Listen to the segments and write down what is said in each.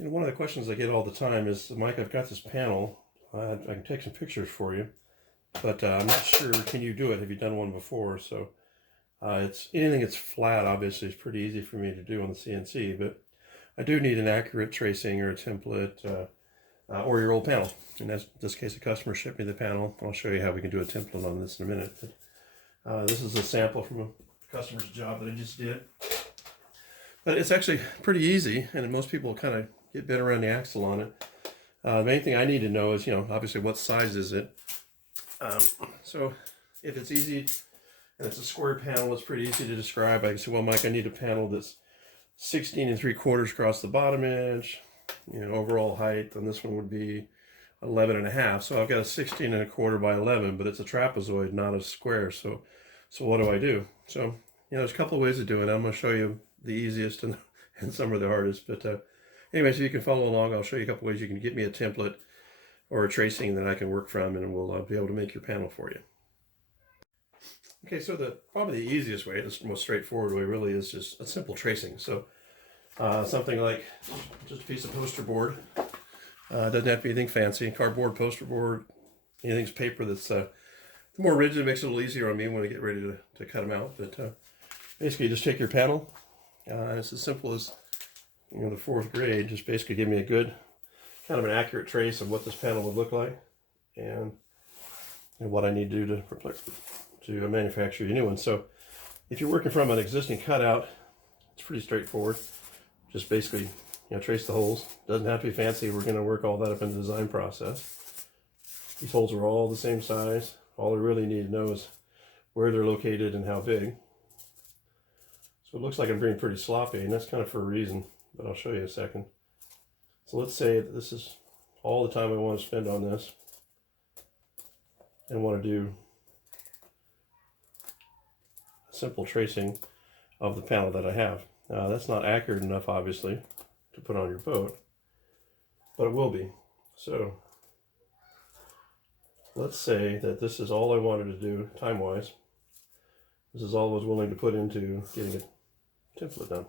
One of the questions I get all the time is, Mike, I've got this panel. I can take some pictures for you, but I'm not sure. Can you do it? Have you done one before? So it's anything that's flat. Obviously, is pretty easy for me to do on the CNC, but I do need an accurate tracing or a template or your old panel. In this case, a customer shipped me the panel. I'll show you how we can do a template on this in a minute. But, this is a sample from a customer's job that I just did. But it's actually pretty easy, and most people kind of get bent around the axle on it. The main thing I need to know is, obviously what size is it. So if it's easy and it's a square panel, it's pretty easy to describe. I can say, well, Mike, I need a panel that's 16 3/4 across the bottom edge. Overall height on this one would be 11 1/2. So I've got a 16 1/4 by 11, but it's a trapezoid, not a square. So what do I do? So, there's a couple of ways to do it. I'm going to show you the easiest and some are the hardest. But anyway, so you can follow along. I'll show you a couple ways you can get me a template or a tracing that I can work from, and we'll be able to make your panel for you. Okay, so probably the easiest way, the most straightforward way really, is just a simple tracing. So something like just a piece of poster board. Doesn't have to be anything fancy. Cardboard, poster board, anything's paper that's more rigid, makes it a little easier on me when I get ready to cut them out. But basically, just take your panel. It's as simple as the fourth grade. Just basically give me a good, kind of an accurate trace of what this panel would look like, and what I need to do to manufacture a new one. So, if you're working from an existing cutout, it's pretty straightforward. Just basically, trace the holes. Doesn't have to be fancy. We're going to work all that up in the design process. These holes are all the same size. All I really need to know is where they're located and how big. So it looks like I'm being pretty sloppy, and that's kind of for a reason, but I'll show you in a second. So let's say that this is all the time I want to spend on this and want to do a simple tracing of the panel that I have. That's not accurate enough, obviously, to put on your boat, but it will be. So let's say that this is all I wanted to do time-wise. This is all I was willing to put into getting a template done.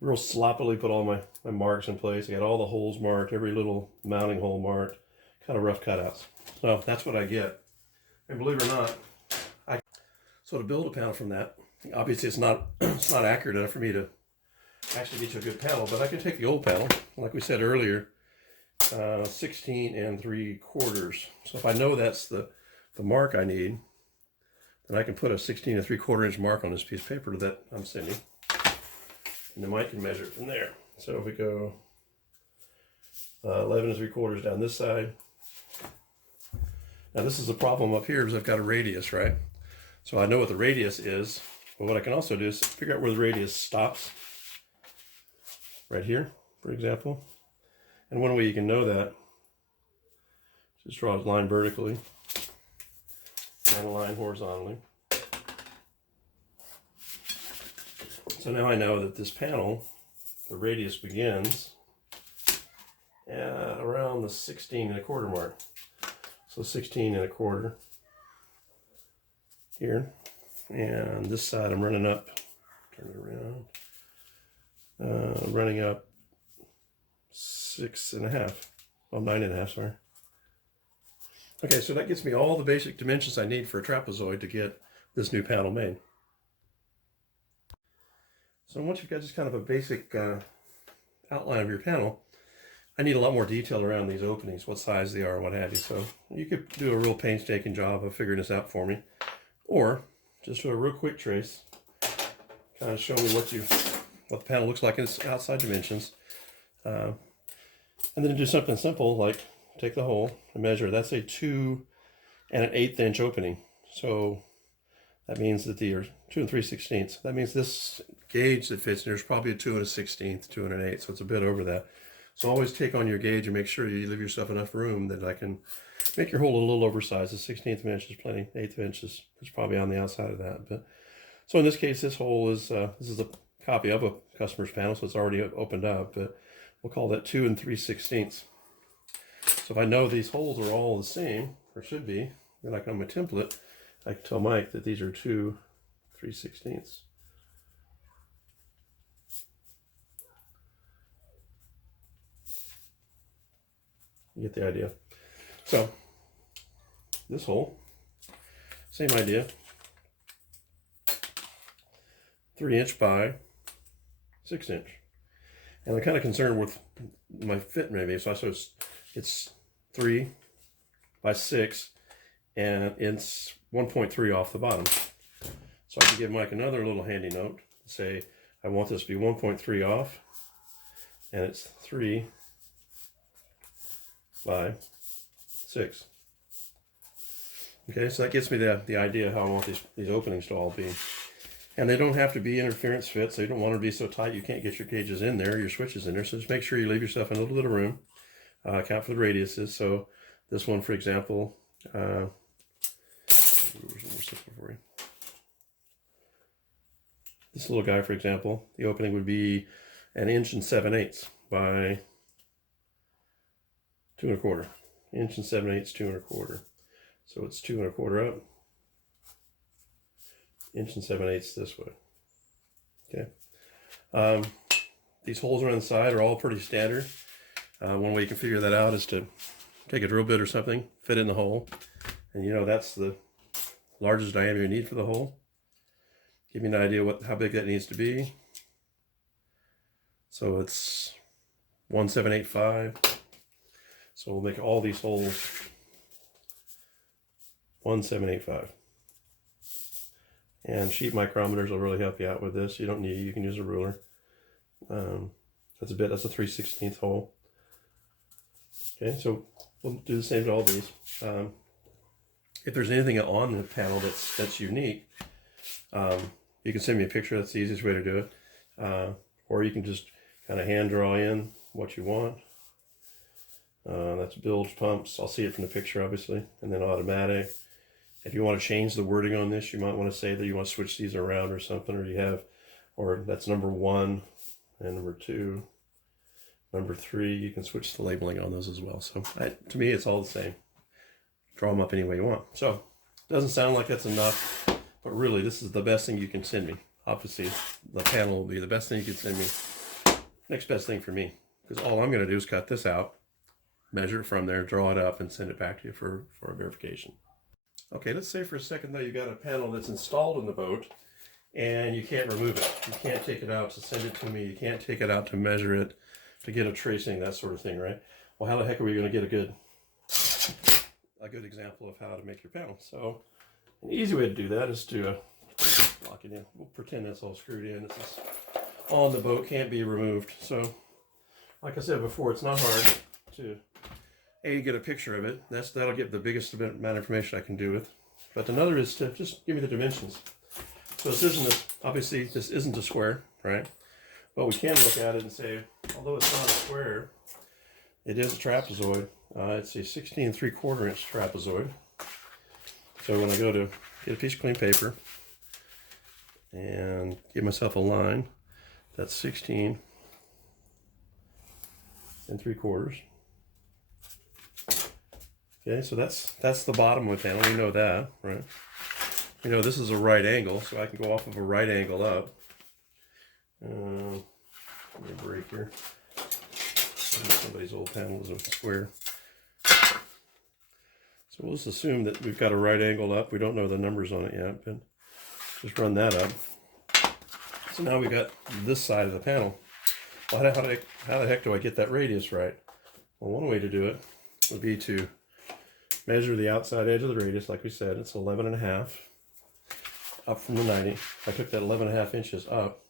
Real sloppily put all my marks in place. I got all the holes marked, every little mounting hole marked, kind of rough cutouts. So that's what I get. And believe it or not, so to build a panel from that, obviously it's not accurate enough for me to actually get you a good panel, but I can take the old panel, like we said earlier, 16 3/4. So if I know that's the mark I need, then I can put a 16 3/4 inch mark on this piece of paper that I'm sending, and then Mike can measure it from there. So if we go 11 3/4 down this side. Now this is the problem up here, is I've got a radius, right? So I know what the radius is, but what I can also do is figure out where the radius stops. Right here, for example. And one way you can know that, just draw a line vertically and a line horizontally. So now I know that this panel, the radius begins at around the 16 1/4 mark. So 16 1/4 here. And this side I'm running up, turn it around, running up 6 1/2, well, 9 1/2, sorry. Okay, so that gets me all the basic dimensions I need for a trapezoid to get this new panel made. So once you've got just kind of a basic outline of your panel, I need a lot more detail around these openings, what size they are, what have you. So you could do a real painstaking job of figuring this out for me, or just do a real quick trace, kind of show me what the panel looks like in its outside dimensions. And then do something simple like take the hole and measure. That's a 2 1/8 inch opening. So that means that the 2 3/16. That means this gauge that fits in there is probably a 2 1/16, 2 1/8. So it's a bit over that. So always take on your gauge and make sure you leave yourself enough room that I can make your hole a little oversized. The 16th of an inch is plenty. 1/8 inch is probably on the outside of that. But so in this case, this hole is this is a copy of a customer's panel, so it's already opened up. But we'll call that 2 3/16. So if I know these holes are all the same, or should be, then I can on my template, I can tell Mike that these are 2 3/16. You get the idea. So this hole, same idea. 3" by 6". And I'm kind of concerned with my fit maybe. So it's 3 by 6 and it's 1.3 off the bottom. So I can give Mike another little handy note. Say I want this to be 1.3 off and it's 3 by 6. Okay, so that gives me the idea how I want these openings to all be. And they don't have to be interference fits, so you don't want to be so tight you can't get your gauges in there, your switches in there. So just make sure you leave yourself a little bit of room. Account for the radiuses. So this one, for example, for you. This little guy, for example, the opening would be 1 7/8" by 2 1/4. 1 7/8", 2 1/4. So it's 2 1/4 up. 1 7/8 this way. Okay. These holes around the side are all pretty standard. One way you can figure that out is to take a drill bit or something, fit in the hole, and you know that's the largest diameter you need for the hole. Give me an idea how big that needs to be. So it's 1/785. So we'll make all these holes 1/785. And sheet micrometers will really help you out with this. You don't need, you can use a ruler. That's a 3/16 hole. Okay, so we'll do the same to all these. If there's anything on the panel that's unique, you can send me a picture. That's the easiest way to do it. Or you can just kind of hand draw in what you want. That's bilge pumps. I'll see it from the picture, obviously, and then automatic. If you want to change the wording on this, you might want to say that you want to switch these around or something, or that's number 1 and number 2, number 3. You can switch the labeling on those as well. So to me, it's all the same. Draw them up any way you want. So it doesn't sound like that's enough, but really, this is the best thing you can send me. Obviously, the panel will be the best thing you can send me. Next best thing for me, because all I'm going to do is cut this out, measure it from there, draw it up, and send it back to you for a verification. Okay, let's say for a second though you got a panel that's installed in the boat and you can't remove it. You can't take it out to send it to me. You can't take it out to measure it, to get a tracing, that sort of thing, right? Well, how the heck are we going to get a good example of how to make your panel? So an easy way to do that is to lock it in. We'll pretend that's all screwed in. This is on the boat, can't be removed. So like I said before, it's not hard to get a picture of it. That'll get the biggest amount of information I can do with. But another is to just give me the dimensions. So obviously this isn't a square, right? But we can look at it and say, although it's not a square, it is a trapezoid. It's a 16 3/4 inch trapezoid. So when I go to get a piece of clean paper and give myself a line, that's 16 3/4. Okay, so that's the bottom of the panel. We know that, right? We know this is a right angle, so I can go off of a right angle up. Let me break here. Somebody's old panel is a square. So we'll just assume that we've got a right angle up. We don't know the numbers on it yet, but just run that up. So now we got this side of the panel. Well, how the heck do I get that radius right? Well, one way to do it would be to measure the outside edge of the radius. Like we said, it's 11.5 up from the 90. I took that 11.5 inches up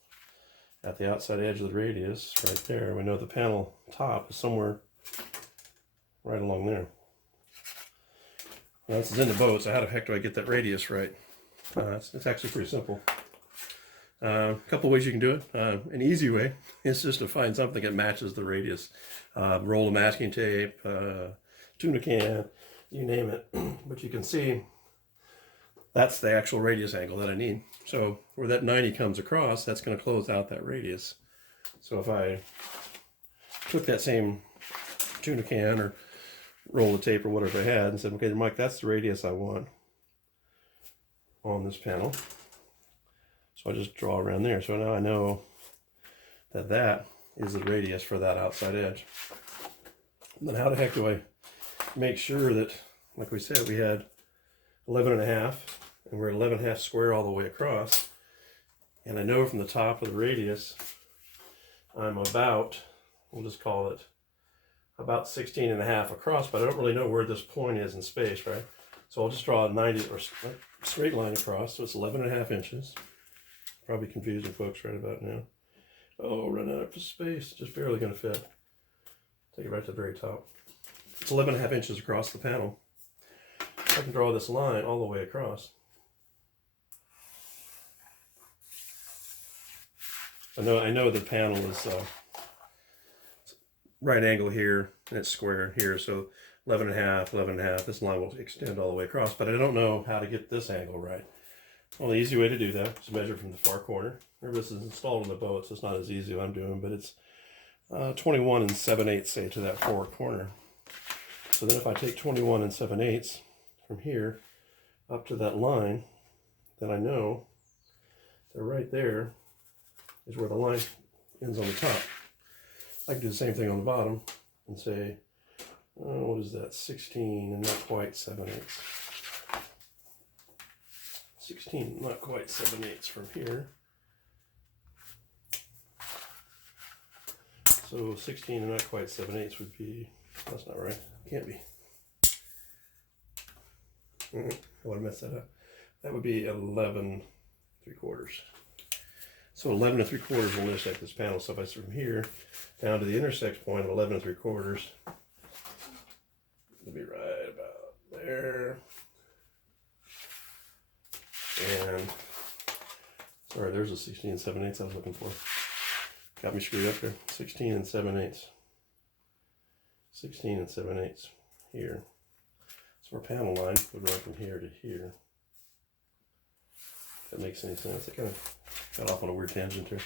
at the outside edge of the radius right there. We know the panel top is somewhere right along there. Now this is in the boat, so how the heck do I get that radius right? It's actually pretty simple. A couple ways you can do it. An easy way is just to find something that matches the radius. Roll of masking tape, tuna can, you name it. But you can see that's the actual radius angle that I need. So where that 90 comes across, that's going to close out that radius. So if I took that same tuna can or roll of tape or whatever I had and said, okay, Mike, that's the radius I want on this panel. So I just draw around there. So now I know that that is the radius for that outside edge. And then how the heck do I make sure that, like we said, we had 11.5, and we're 11.5 square all the way across. And I know from the top of the radius, I'm about, we'll just call it about 16.5 across, but I don't really know where this point is in space, right? So I'll just draw a 90 or straight line across, so it's 11.5 inches. Probably confusing folks right about now. Oh, run out of space, just barely gonna fit. Take it right to the very top. It's 11.5 inches across the panel. I can draw this line all the way across. I know the panel is right angle here, and it's square here, so 11.5, 11.5, this line will extend all the way across, but I don't know how to get this angle right. Well, the easy way to do that is measure from the far corner. Remember, this is installed on the boat, so it's not as easy as I'm doing, but it's 21 7/8, say, to that forward corner. So then if I take 21 7/8 from here up to that line, then I know that right there is where the line ends on the top. I can do the same thing on the bottom and say, oh, what is that, 16 and not quite 7/8. 16, not quite 7/8 from here. So 16 and not quite 7/8 would be, that's not right, can't be. I would have messed that up. That would be 11 3/4. So 11 3/4 will intersect this panel. So if I start from here down to the intersect point of 11 3/4, it'll be right about there. And sorry, there's a 16 7/8 I was looking for. Got me screwed up there. 16 7/8. 16 7/8 here. So our panel line would run from here to here. If that makes any sense. I kind of got off on a weird tangent here.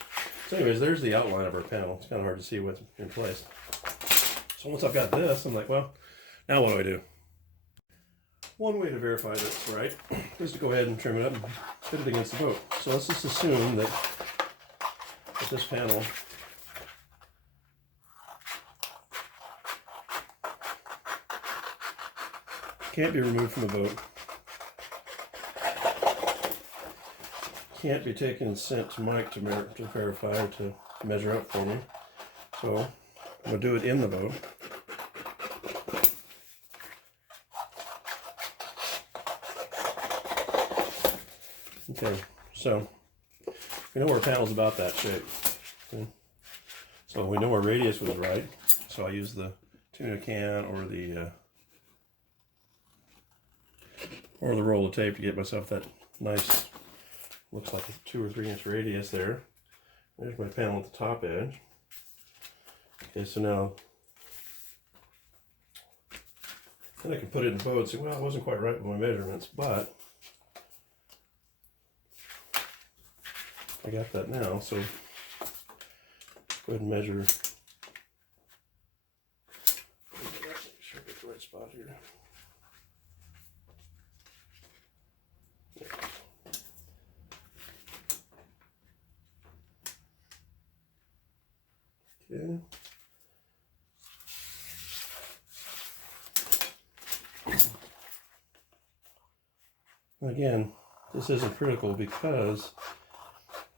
So anyways, there's the outline of our panel. It's kind of hard to see what's in place. So once I've got this, I'm like, well, now what do? One way to verify that's right is to go ahead and trim it up and fit it against the boat. So let's just assume that this panel can't be removed from the boat, can't be taken and sent to Mike to verify or to measure up for me. So I'm going to do it in the boat. Okay, so we know our panel's about that shape. Okay. So we know our radius was right. So I use the tuna can or the roll of tape to get myself that nice, looks like a 2 or 3 inch radius there. There's my panel at the top edge. Okay, so now then I can put it in the boat and say, well, I wasn't quite right with my measurements, but I got that now, so go ahead and measure. Make sure I get the right spot here. Okay. Again, this isn't critical because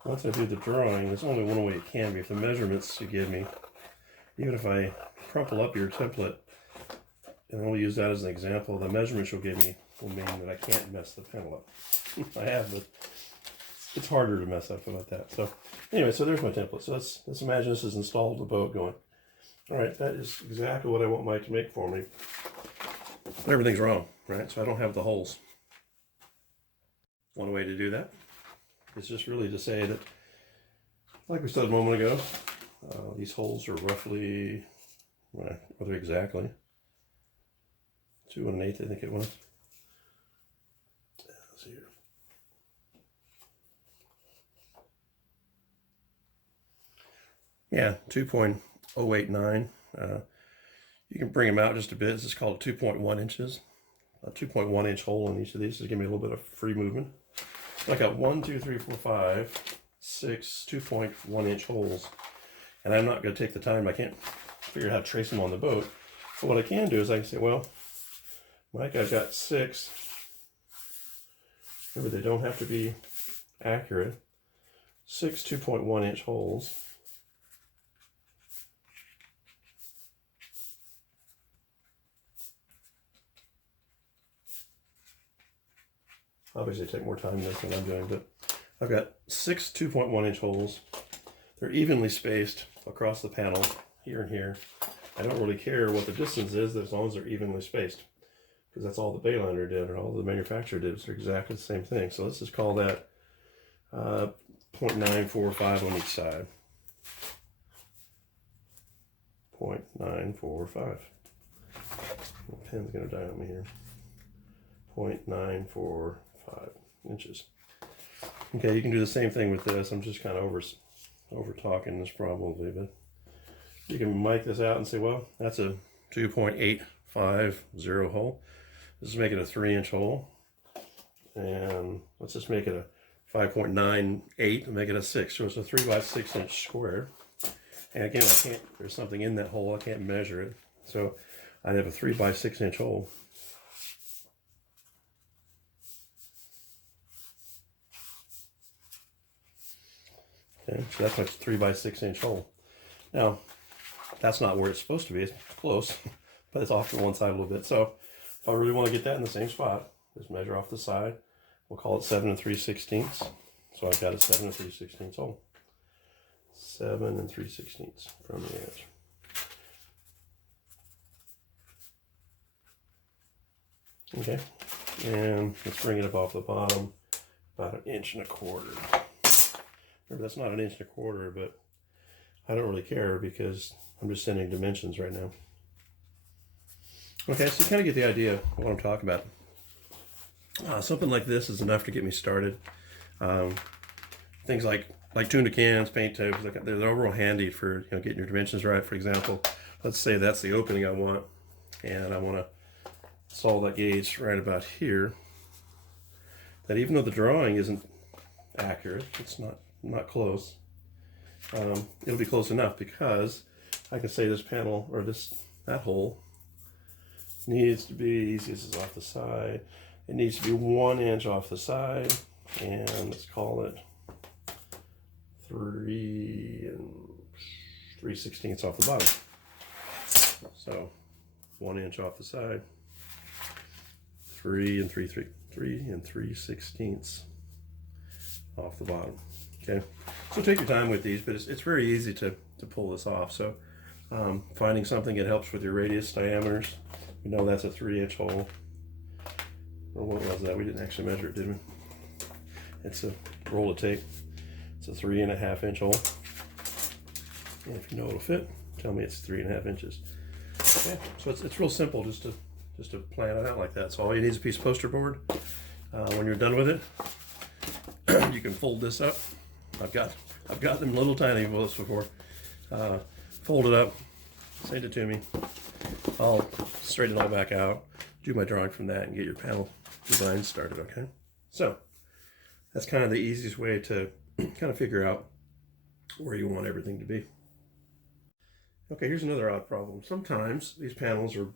once I do the drawing, there's only one way it can be. If the measurements you give me, even if I crumple up your template, and I'll use that as an example, the measurements you'll give me will mean that I can't mess the panel up. I have, but it's harder to mess up about that. So anyway, so there's my template. So let's imagine this is installed the boat going, all right, that is exactly what I want Mike to make for me. But everything's wrong, right? So I don't have the holes. One way to do that is just really to say that, like we said a moment ago, these holes are roughly, well, are they exactly 2 1/8, I think it was. Let's see here. Yeah, 2.089. You can bring them out just a bit. This is called 2.1 inches. A 2.1 inch hole in each of these to give me a little bit of free movement. So I got 1, 2, 3, 4, 5, 6 2.1 inch holes. And I'm not going to take the time. I can't figure out how to trace them on the boat. But what I can do is I can say, well, Mike, I've got 6. Remember, they don't have to be accurate. 6 2.1 inch holes. Obviously take more time than this than I'm doing, but I've got 6 2.1 inch holes. They're evenly spaced across the panel, here and here. I don't really care what the distance is as long as they're evenly spaced, because that's all the Bayliner did, or all the manufacturer did. They're exactly the same thing. So let's just call that 0.945 on each side. 0.945. The pen's going to die on me here. 0.945 inches. Okay, you can do the same thing with this. I'm just kind of over talking this probably, but you can mic this out and say, well, that's a 2.850 hole. Let's make it a 3-inch hole, and let's just make it a 5.98 and make it a 6. So it's a 3 by 6 inch square. And again, there's something in that hole, I can't measure it. So I have a 3 by 6 inch hole. Okay, so that's my 3 by 6 inch hole. Now, that's not where it's supposed to be. It's close, but it's off to one side a little bit. So if I really want to get that in the same spot, just measure off the side. We'll call it 7 3/16. So I've got a 7 3/16 hole. 7 3/16 from the edge. Okay, and let's bring it up off the bottom about 1.25 inches. Remember, that's not 1.25 inches, but I don't really care because I'm just sending dimensions right now. Okay, so you kind of get the idea of what I'm talking about. Something like this is enough to get me started. Things like tuna cans, paint tubes, they're overall handy for getting your dimensions right. For example, let's say that's the opening I want, and I want to solve that gauge right about here. That even though the drawing isn't accurate, it's not close. It'll be close enough because I can say this panel or that hole needs to be, this is off the side. It needs to be 1 inch off the side, and let's call it 3 3/16 off the bottom. So 1 inch off the side, 3 3/16 off the bottom. Okay, so take your time with these, but it's very easy to pull this off. So finding something that helps with your radius diameters. We know that's a 3-inch hole. Or what was that? We didn't actually measure it, did we? It's a roll of tape. It's a 3.5 inch hole. And if you know it'll fit, tell me it's 3.5 inches. Okay, so it's real simple just to plan it out like that. So all you need is a piece of poster board. When you're done with it, you can fold this up. I've got them little tiny bullets before. Fold it up, send it to me. I'll straighten it all back out, do my drawing from that, and get your panel design started. Okay, so that's kind of the easiest way to kind of figure out where you want everything to be. Okay, here's another odd problem. Sometimes these panels are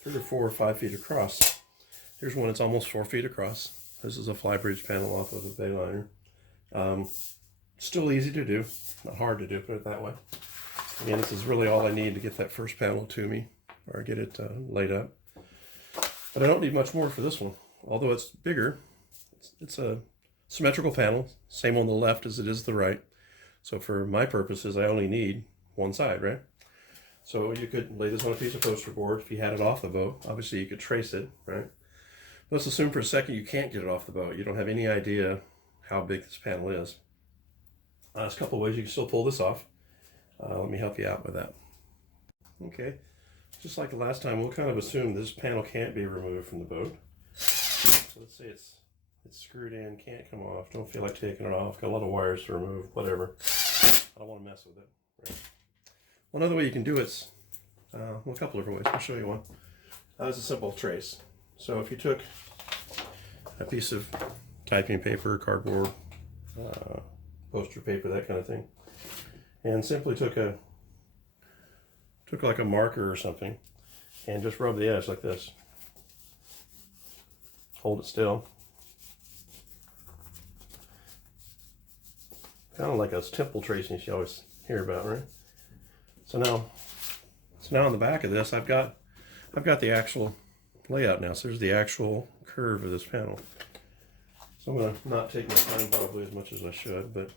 3 or 4 or 5 feet across. Here's one that's almost 4 feet across. This is a Flybridge panel off of a Bayliner. Still easy to do, not hard to do, put it that way. Again, this is really all I need to get that first panel to me, or get it laid up. But I don't need much more for this one. Although it's bigger, it's a symmetrical panel, same on the left as it is the right. So for my purposes, I only need one side, right? So you could lay this on a piece of poster board. If you had it off the boat, obviously you could trace it, right? Let's assume for a second you can't get it off the boat. You don't have any idea how big this panel is. There's a couple of ways you can still pull this off. Let me help you out with that. Okay, just like the last time, we'll kind of assume this panel can't be removed from the boat. So let's say it's screwed in, can't come off, don't feel like taking it off, got a lot of wires to remove, whatever. I don't want to mess with it. Right? One other way you can do it's, well, a couple different ways. I'll show you one. That's a simple trace. So if you took a piece of typing paper, cardboard, poster paper, that kind of thing, and simply took like a marker or something and just rub the edge like this. hold it still. Kind of like those temple tracings you always hear about, right? So now on the back of this, I've got the actual layout now. So there's the actual curve of this panel. So I'm going to not take my time probably as much as I should, but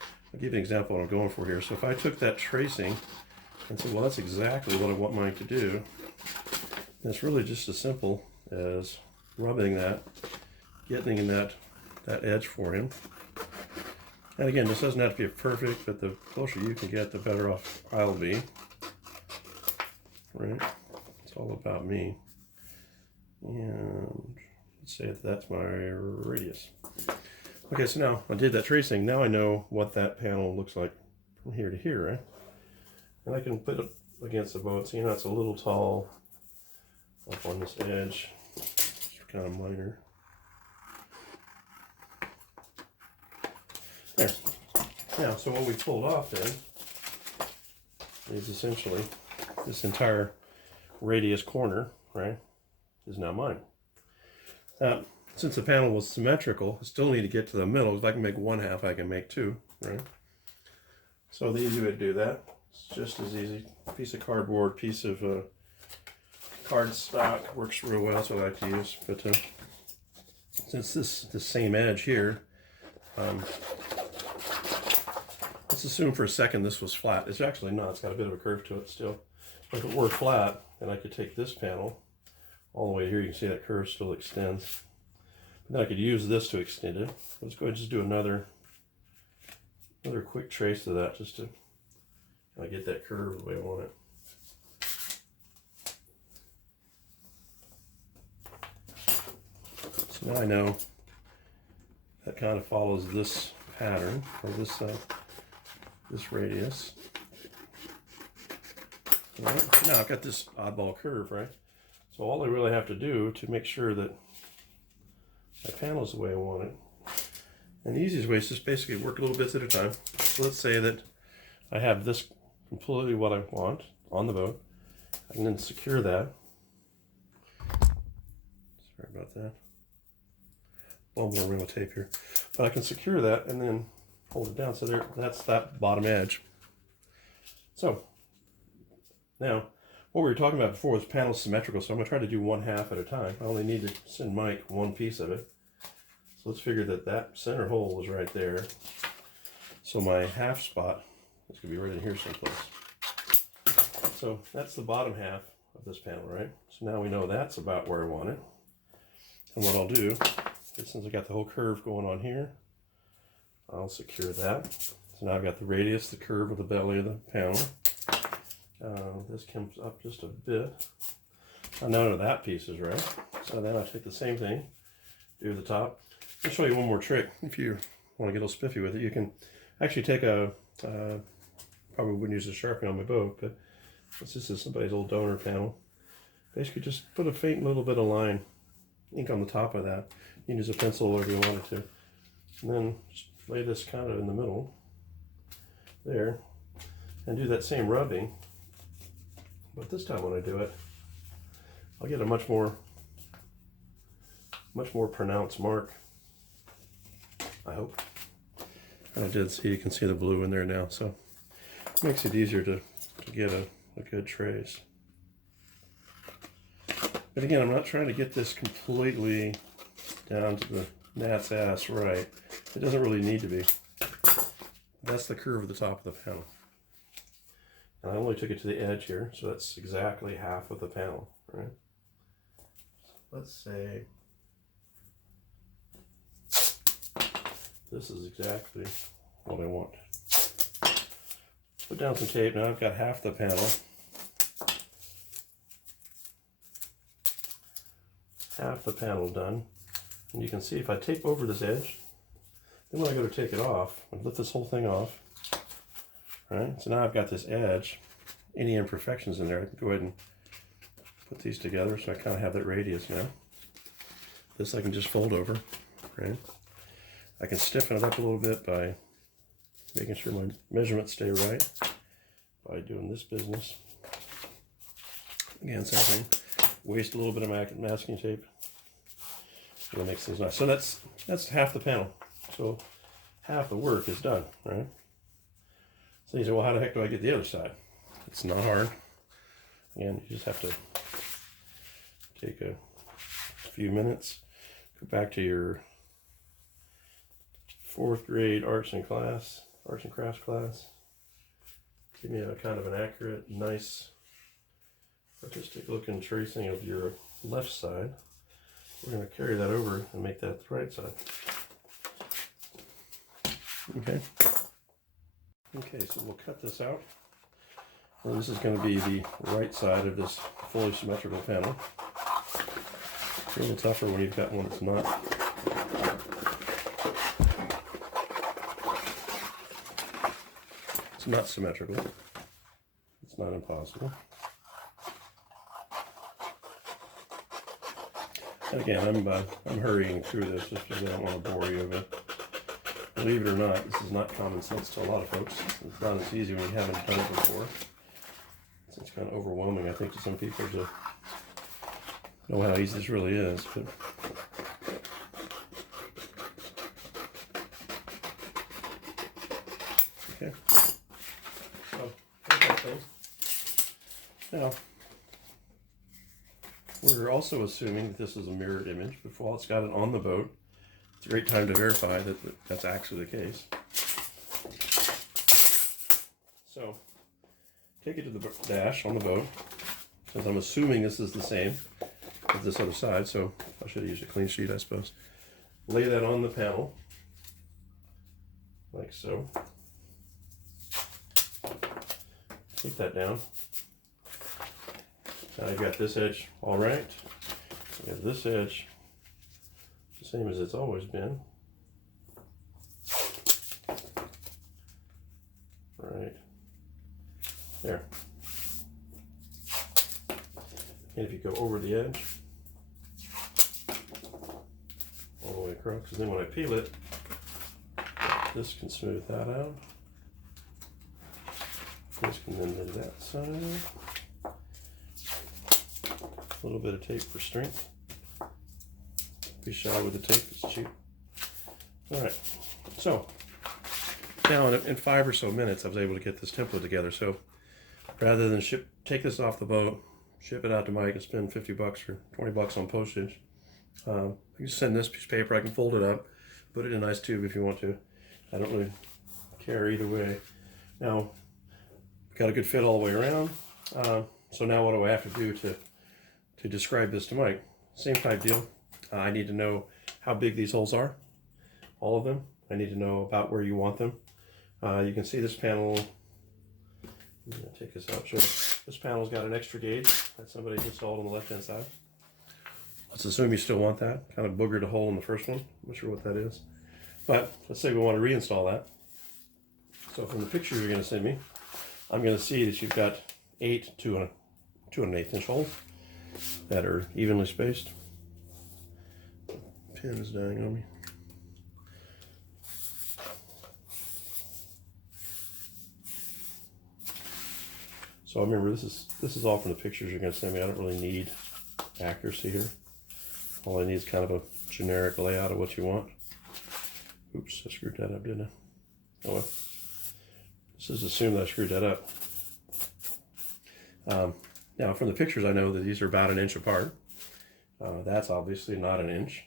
I'll give you an example of what I'm going for here. So if I took that tracing and said, well, that's exactly what I want mine to do, and it's really just as simple as rubbing that, getting in that edge for him. And again, this doesn't have to be perfect, but the closer you can get, the better off I'll be. Right? It's all about me. And let's say that's my radius. Okay, so now I did that tracing. Now I know what that panel looks like from here to here, right? And I can put it against the boat. So you know it's a little tall up on this edge. It's kind of minor. There. Now, so what we pulled off then is essentially this entire radius corner, right, is now mine. Since the panel was symmetrical, I still need to get to the middle. If I can make one half, I can make two, right? So the easy way to do that, it's just as easy. Piece of cardboard, piece of cardstock works real well. That's what I like to use. But since the same edge here, let's assume for a second this was flat. It's actually not. It's got a bit of a curve to it still. If it were flat, then I could take this panel all the way here. You can see that curve still extends. But then I could use this to extend it. Let's go ahead and just do another quick trace of that just to get that curve the way I want it. So now I know that kind of follows this pattern, or this radius. Right. Now I've got this oddball curve, right? So all I really have to do to make sure that my panel is the way I want it, and the easiest way is just basically work little bits at a time. So let's say that I have this completely what I want on the boat. I can then secure that. Sorry about that. Bumble around with tape here. But I can secure that and then hold it down. So there, that's that bottom edge. So now, what we were talking about before was panel symmetrical, so I'm going to try to do one half at a time. I only need to send Mike one piece of it. So let's figure that center hole is right there. So my half spot is going to be right in here someplace. So that's the bottom half of this panel, right? So now we know that's about where I want it. And what I'll do is, since I got the whole curve going on here, I'll secure that. So now I've got the radius, the curve of the belly of the panel. This comes up just a bit. I know that piece is right. So then I take the same thing, do the top. I'll show you one more trick. If you want to get a little spiffy with it, you can actually take probably wouldn't use a Sharpie on my boat, but this is somebody's old donor panel. Basically just put a faint little bit of line, ink on the top of that. You can use a pencil or whatever you wanted to. And then just lay this kind of in the middle there and do that same rubbing. But this time when I do it, I'll get a much more pronounced mark, I hope. And I did see, you can see the blue in there now, so it makes it easier to get a good trace. But again, I'm not trying to get this completely down to the gnat's ass right. It doesn't really need to be. That's the curve of the top of the panel. And I only took it to the edge here, so that's exactly half of the panel, right? Let's say this is exactly what I want. Put down some tape. Now I've got half the panel. Half the panel done. And you can see if I tape over this edge, then when I go to take it off, I lift this whole thing off. Right? So now I've got this edge. Any imperfections in there, I can go ahead and put these together so I kind of have that radius now. This I can just fold over, right? I can stiffen it up a little bit by making sure my measurements stay right by doing this business. Again, same thing. Waste a little bit of masking tape. It makes things nice. So that's half the panel. So half the work is done, right? So you say, well, how the heck do I get the other side? It's not hard. Again, you just have to take a few minutes, go back to your 4th grade arts and crafts class. Give me a kind of an accurate, nice, artistic looking tracing of your left side. We're going to carry that over and make that the right side. Okay. Okay, so we'll cut this out. Well, this is going to be the right side of this fully symmetrical panel. It's a little tougher when you've got one that's not. It's not symmetrical. It's not impossible. And again, I'm hurrying through this just because I don't want to bore you, but believe it or not, this is not common sense to a lot of folks. It's not as easy when you haven't done it before. It's kind of overwhelming, I think, to some people to know how easy this really is. But okay, so there's that thing. Now, we're also assuming that this is a mirrored image, but while it's got it on the boat, it's a great time to verify that that's actually the case. So, take it to the dash on the boat, since I'm assuming this is the same as this other side, so I should have used a clean sheet, I suppose. Lay that on the panel, like so. Take that down. Now you've got this edge all right. You have this edge the same as it's always been. Right there. And if you go over the edge, all the way across, because then when I peel it, this can smooth that out. This can then do that side. A little bit of tape for strength. Be shy with the tape, it's cheap. Alright, so now in 5 or so minutes I was able to get this template together. So rather than take this off the boat, ship it out to Mike and spend $50 or $20 on postage, I can just send this piece of paper. I can fold it up, put it in a nice tube if you want to. I don't really care either way. Now, got a good fit all the way around. So now what do I have to do to describe this to Mike? Same type deal. I need to know how big these holes are, all of them. I need to know about where you want them. You can see this panel. I'm going to take this out. Sure. This panel's got an extra gauge that somebody installed on the left-hand side. Let's assume you still want that. Kind of boogered a hole in the first one. I'm not sure what that is. But let's say we want to reinstall that. So from the picture you're going to send me, I'm going to see that you've got 8 2 1/8 inch holes that are evenly spaced. Pen is dying on me. So I remember this is all from the pictures you're going to send me. I don't really need accuracy here. All I need is kind of a generic layout of what you want. Oops, I screwed that up, didn't I? Oh well. This is assume that I screwed that up. Now from the pictures I know that these are about 1 inch apart. That's obviously not 1 inch.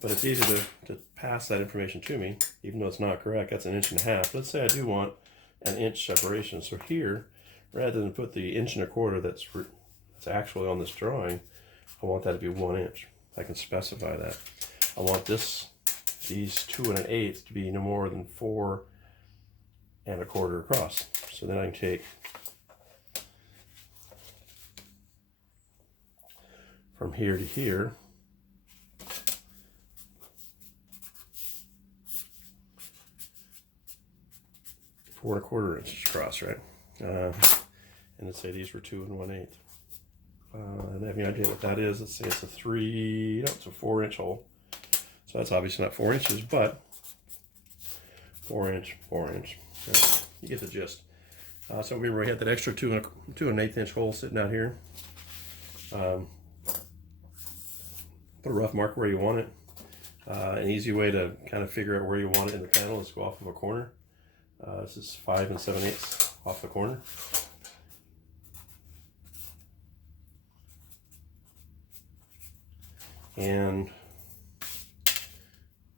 But it's easy to pass that information to me, even though it's not correct. That's 1.5 inches. Let's say I do want 1 inch separation. So here, rather than put the 1.25 inches that's actually on this drawing, I want that to be 1 inch. I can specify that. I want these 2 1/8 to be no more than 4 1/4 across. So then I can take from here to here, four 1/4 inches across, right? And let's say these were 2 1/8. And I have any idea what that is? Let's say it's a 4 inch hole. So that's obviously not 4 inches, but 4 inch. Right? You get the gist. So remember we had that extra 2 1/8 inch hole sitting out here. put a rough mark where you want it. An easy way to kind of figure out where you want it in the panel is go off of a corner. This is 5 7/8 off the corner. And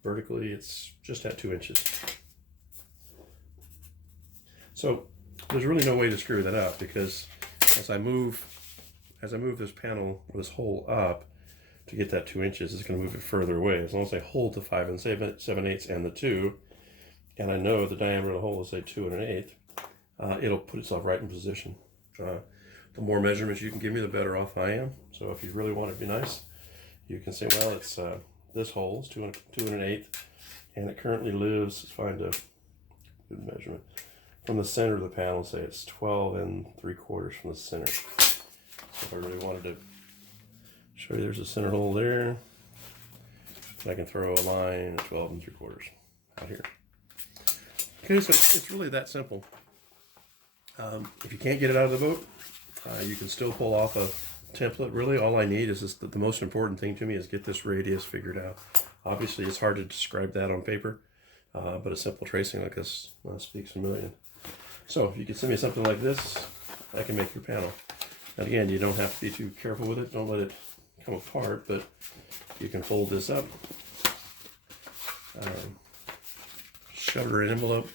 vertically it's just at 2 inches. So there's really no way to screw that up, because as I move this panel or this hole up to get that 2 inches, it's going to move it further away. As long as I hold the 5 7/8 and the 2, and I know the diameter of the hole is say 2 1/8, it'll put itself right in position. The more measurements you can give me, the better off I am. So if you really want it to be nice, you can say, well, it's this hole is 2 1/8, and it currently lives, let's find a good measurement, from the center of the panel, say it's 12 3/4 from the center. So if I really wanted to show you, there's a center hole there, I can throw a line at 12 3/4 out here. Okay, so it's really that simple. If you can't get it out of the boat, you can still pull off a template. Really, all I need is just the most important thing to me is get this radius figured out. Obviously, it's hard to describe that on paper, but a simple tracing like this speaks a million. So if you can send me something like this, I can make your panel. And again, you don't have to be too careful with it. Don't let it come apart, but you can fold this up, shove it in an envelope,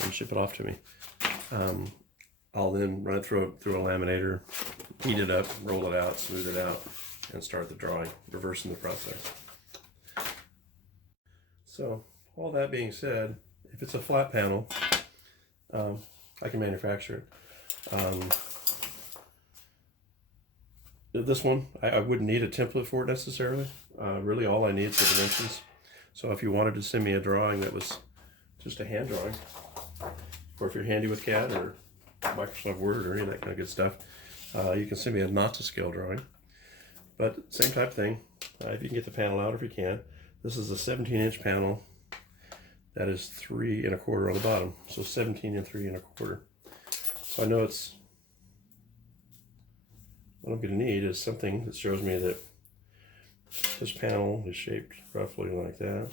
and ship it off to me. I'll then run it through a laminator, heat it up, roll it out, smooth it out, and start the drawing, reversing the process. So all that being said, if it's a flat panel, I can manufacture it. This one, I wouldn't need a template for it necessarily. Really all I need is the dimensions. So if you wanted to send me a drawing that was just a hand drawing, or if you're handy with CAD or Microsoft Word or any of that kind of good stuff, you can send me a not to scale drawing. But same type thing, if you can get the panel out, if you can. This is a 17-inch panel that is 3 1/4 on the bottom, so 17 and 3 1/4. So I know it's, what I'm going to need is something that shows me that this panel is shaped roughly like that.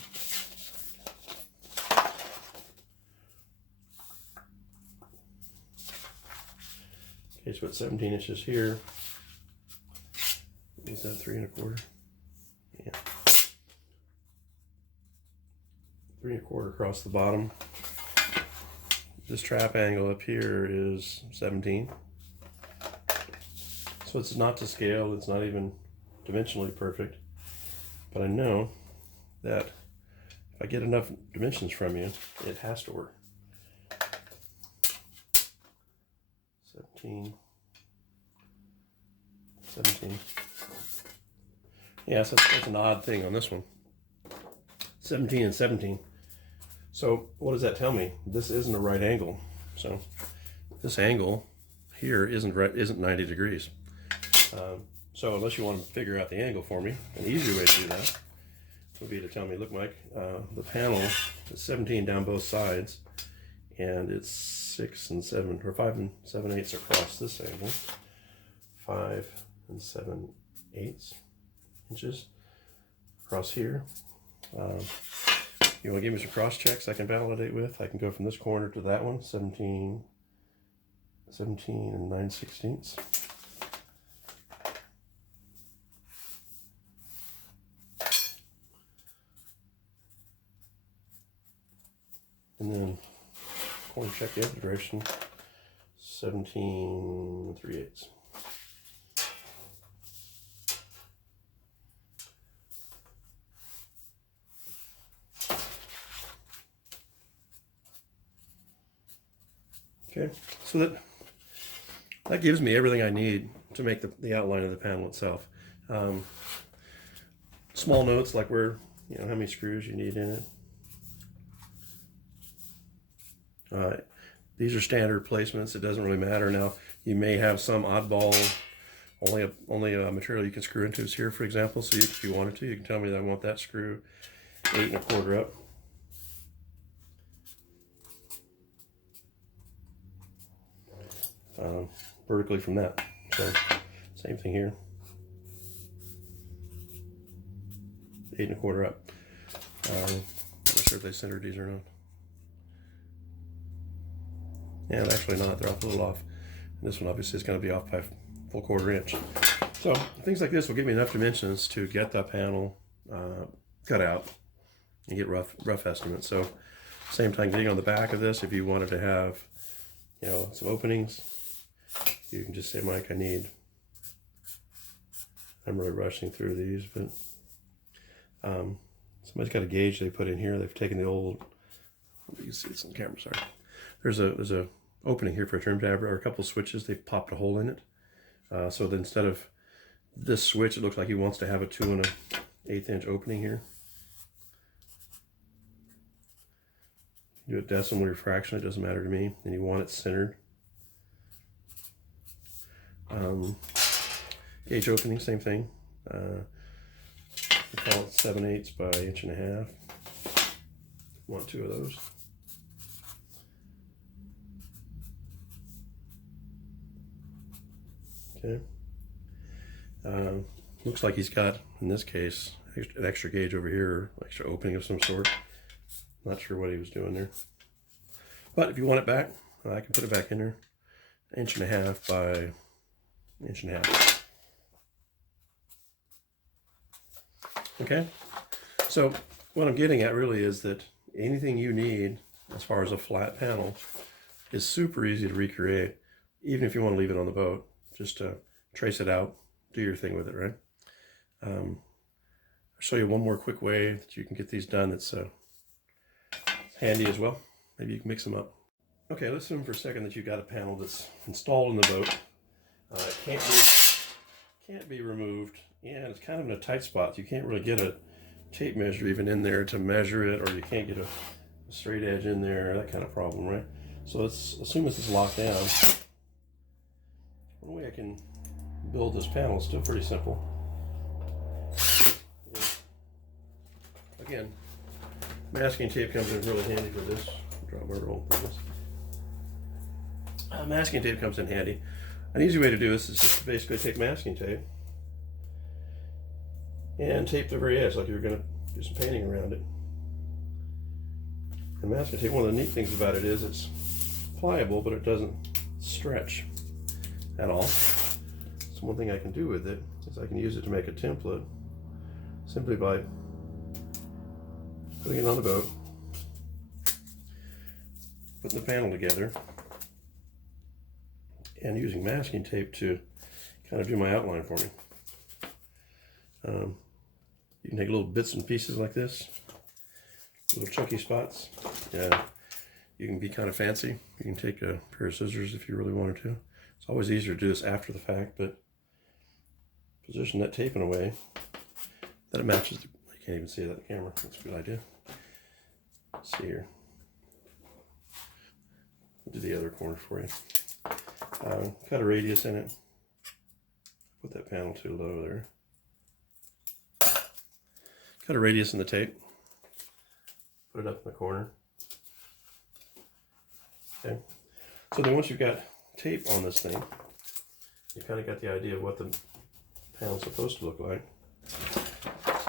Okay, so it's 17 inches here. Is that 3 1/4? Yeah. 3 1/4 across the bottom. This trap angle up here is 17. So it's not to scale, it's not even dimensionally perfect. But I know that if I get enough dimensions from you, it has to work. 17. Yeah, so that's an odd thing on this one. 17 and 17. So what does that tell me? This isn't a right angle. So this angle here isn't 90 degrees. So unless you want to figure out the angle for me, an easier way to do that would be to tell me, look, Mike, the panel is 17 down both sides, and it's 6 and 7, or 5 7/8 across this angle. 5 7/8 inches across here. You want to give me some cross checks I can validate with? I can go from this corner to that one, 17 and 9/16. And then corner check the other direction, 17 3/8. Okay, so that gives me everything I need to make the outline of the panel itself. Small notes like where, how many screws you need in it. These are standard placements. It doesn't really matter. Now, you may have some oddball, only a material you can screw into is here, for example. So if you wanted to, you can tell me that I want that screw 8 1/4 up. Vertically from that. So same thing here. 8¼ up. I'm not sure if they centered these or not. And actually not, they're off a little off. And this one obviously is going to be off by a full 1/4 inch. So things like this will give me enough dimensions to get the panel cut out and get rough estimates. So same time getting on the back of this, if you wanted to have, you know, some openings, you can just say, Mike, I'm really rushing through these, but somebody's got a gauge they put in here. They've taken the old, you can see this on camera, sorry. There's a opening here for a trim tab or a couple of switches. They've popped a hole in it. So that instead of this switch, it looks like he wants to have a 2 1/8 inch opening here. Do a decimal refraction, it doesn't matter to me. And you want it centered. Gauge opening, same thing. We call it 7/8 by 1.5 inches. Want 2 of those. Okay. Looks like he's got, in this case, an extra gauge over here, extra opening of some sort. Not sure what he was doing there. But if you want it back, I can put it back in there. 1.5 inches by 1.5 inches. Okay. So what I'm getting at really is that anything you need as far as a flat panel is super easy to recreate, even if you want to leave it on the boat. Just trace it out, do your thing with it, right? I'll show you one more quick way that you can get these done that's handy as well. Maybe you can mix them up. Okay, let's assume for a second that you've got a panel that's installed in the boat. It can't be removed, and it's kind of in a tight spot. You can't really get a tape measure even in there to measure it, or you can't get a straight edge in there, that kind of problem, right? So let's assume this is locked down. One way I can build this panel is still pretty simple. Again, masking tape comes in really handy for this. Drop my roll for this. Masking tape comes in handy. An easy way to do this is just to basically take masking tape and tape the very edge like you're going to do some painting around it. And masking tape, one of the neat things about it is it's pliable, but it doesn't stretch at all. So one thing I can do with it is I can use it to make a template simply by putting it on the boat, putting the panel together, and using masking tape to kind of do my outline for me. You can take little bits and pieces like this, little chunky spots. Yeah, you can be kind of fancy. You can take a pair of scissors if you really wanted to. It's always easier to do this after the fact, but position that tape in a way that it matches. You can't even see that on the camera. That's a good idea. Let's see here. I'll do the other corner for you. Cut a radius in it. Put that panel too low there. Cut a radius in the tape. Put it up in the corner. Okay. So then once you've got tape on this thing, you kind of got the idea of what the panel's supposed to look like.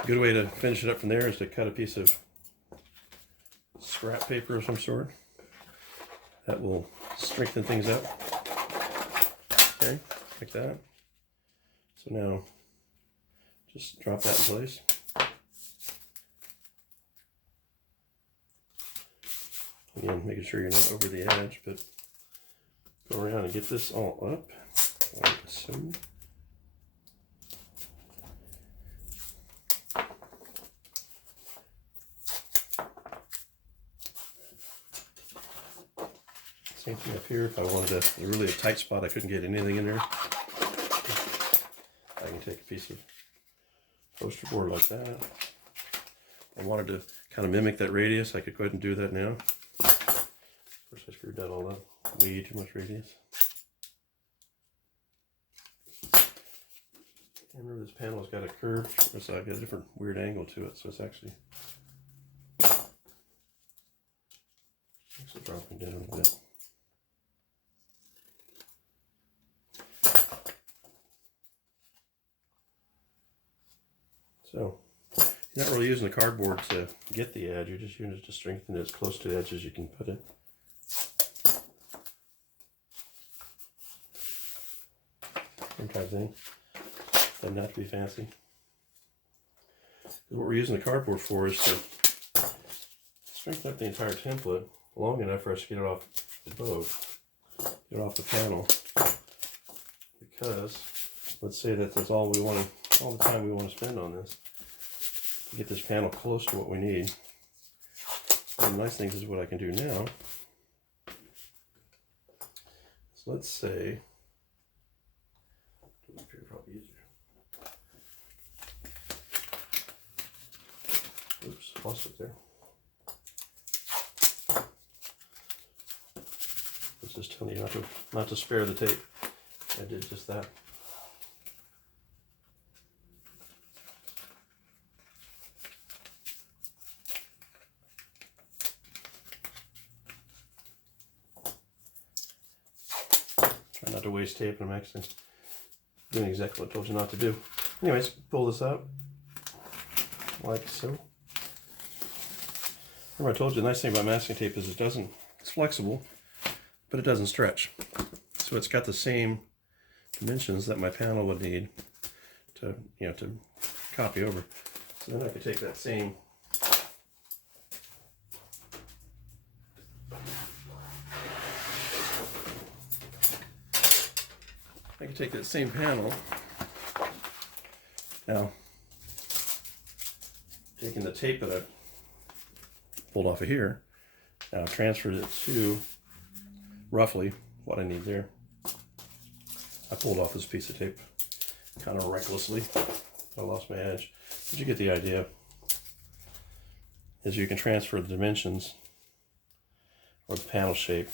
A good way to finish it up from there is to cut a piece of scrap paper of some sort. That will strengthen things up. Okay, like that. So now, just drop that in place. Again, making sure you're not over the edge, but go around and get this all up, like so. Same thing up here. If I wanted a really tight spot, I couldn't get anything in there, I can take a piece of poster board like that. I wanted to kind of mimic that radius, I could go ahead and do that now. First I screwed that all up, way too much radius. And remember this panel has got a curve, so I've got a different weird angle to it, so it's actually dropping down a bit. So You're not really using the cardboard to get the edge, you're just using it to strengthen it as close to the edge as you can put it. Same kind of thing. Doesn't have to be fancy. What we're using the cardboard for is to strengthen up the entire template long enough for us to get it off the boat, get it off the panel. Because let's say that that's all the time we want to spend on this to get this panel close to what we need. And the nice thing is what I can do now. So let's say, probably easier. Oops, lost it there. It's just telling you not to spare the tape. I did just that. Try not to waste tape, and I'm actually doing exactly what I told you not to do. Anyways, pull this out like so. Remember I told you the nice thing about masking tape is it's flexible, but it doesn't stretch. So it's got the same dimensions that my panel would need to copy over. So then I could take that same panel, now taking the tape that I pulled off of here, now I've transferred it to roughly what I need there. I pulled off this piece of tape kind of recklessly. I lost my edge, but you get the idea. Is you can transfer the dimensions or the panel shape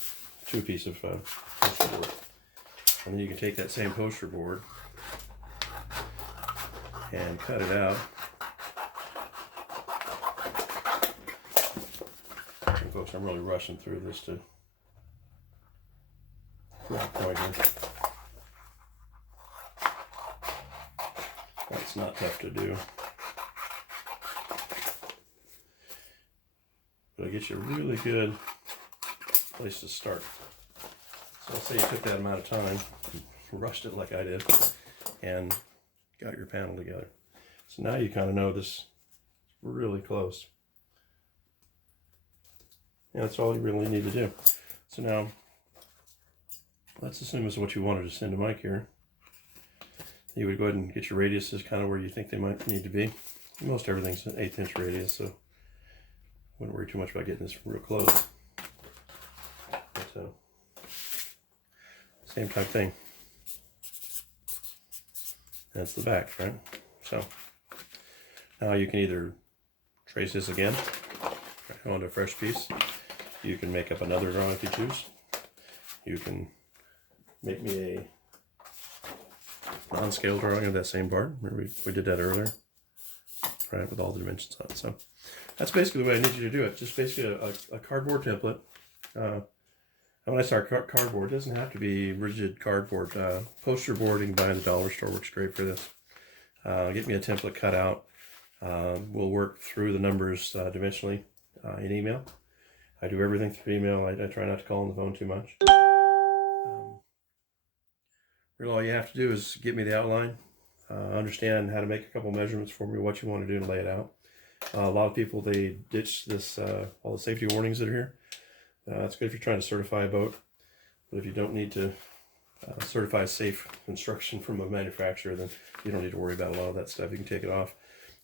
to a piece of poster board, and then you can take that same poster board and cut it out. And folks, I'm really rushing through this to that point here. That's not tough to do, but it gets you a really good place to start. So let's say you took that amount of time, rushed it like I did, and got your panel together. So now you kind of know this is really close. And that's all you really need to do. So now, let's assume this is what you wanted to send to Mike here. You would go ahead and get your radiuses kind of where you think they might need to be. Most everything's an 1/8 inch radius, so wouldn't worry too much about getting this real close. But, same type thing. That's the back, right? So now you can either trace this again, right, onto a fresh piece. You can make up another drawing if you choose. You can make me a non-scale drawing of that same part. Remember we did that earlier, right, with all the dimensions on it. So that's basically the way I need you to do it. Just basically a cardboard template. And when I start cardboard, it doesn't have to be rigid cardboard. Poster board you can buy in the dollar store works great for this. Get me a template cut out. We'll work through the numbers dimensionally in email. I do everything through email. I try not to call on the phone too much. Really all you have to do is get me the outline, understand how to make a couple measurements for me, what you want to do, and lay it out. A lot of people, they ditch this, all the safety warnings that are here. It's good if you're trying to certify a boat, but if you don't need to certify safe construction from a manufacturer, then you don't need to worry about a lot of that stuff. You can take it off.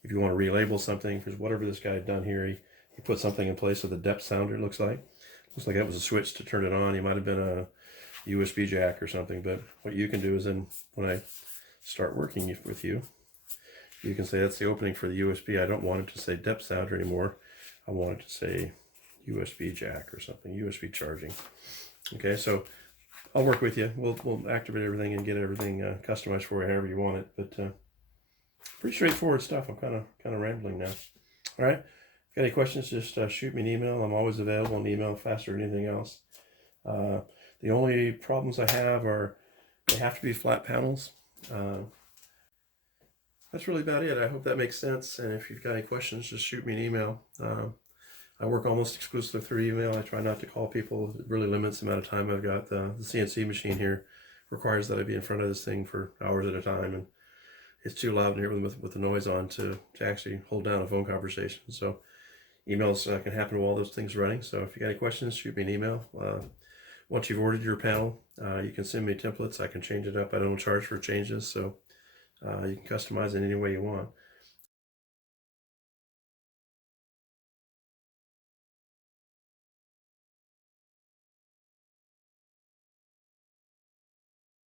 If you want to relabel something, because whatever this guy had done here, he put something in place with a depth sounder, it looks like. Looks like that was a switch to turn it on. It might have been a USB jack or something, but what you can do is then when I start working with you, you can say that's the opening for the USB. I don't want it to say depth sounder anymore. I want it to say USB jack or something, USB charging. Okay, so I'll work with you. We'll activate everything and get everything customized for you however you want it. But pretty straightforward stuff. I'm kind of rambling now. All right. If you got any questions, just shoot me an email. I'm always available on email, faster than anything else. The only problems I have are they have to be flat panels. that's really about it. I hope that makes sense. And if you've got any questions, just shoot me an email. I work almost exclusively through email. I try not to call people. It really limits the amount of time I've got. The CNC machine here requires that I be in front of this thing for hours at a time, and it's too loud in here with the noise on to actually hold down a phone conversation. So emails can happen while those things running. So if you got any questions, shoot me an email. Once you've ordered your panel, you can send me templates. I can change it up. I don't charge for changes, so you can customize it any way you want.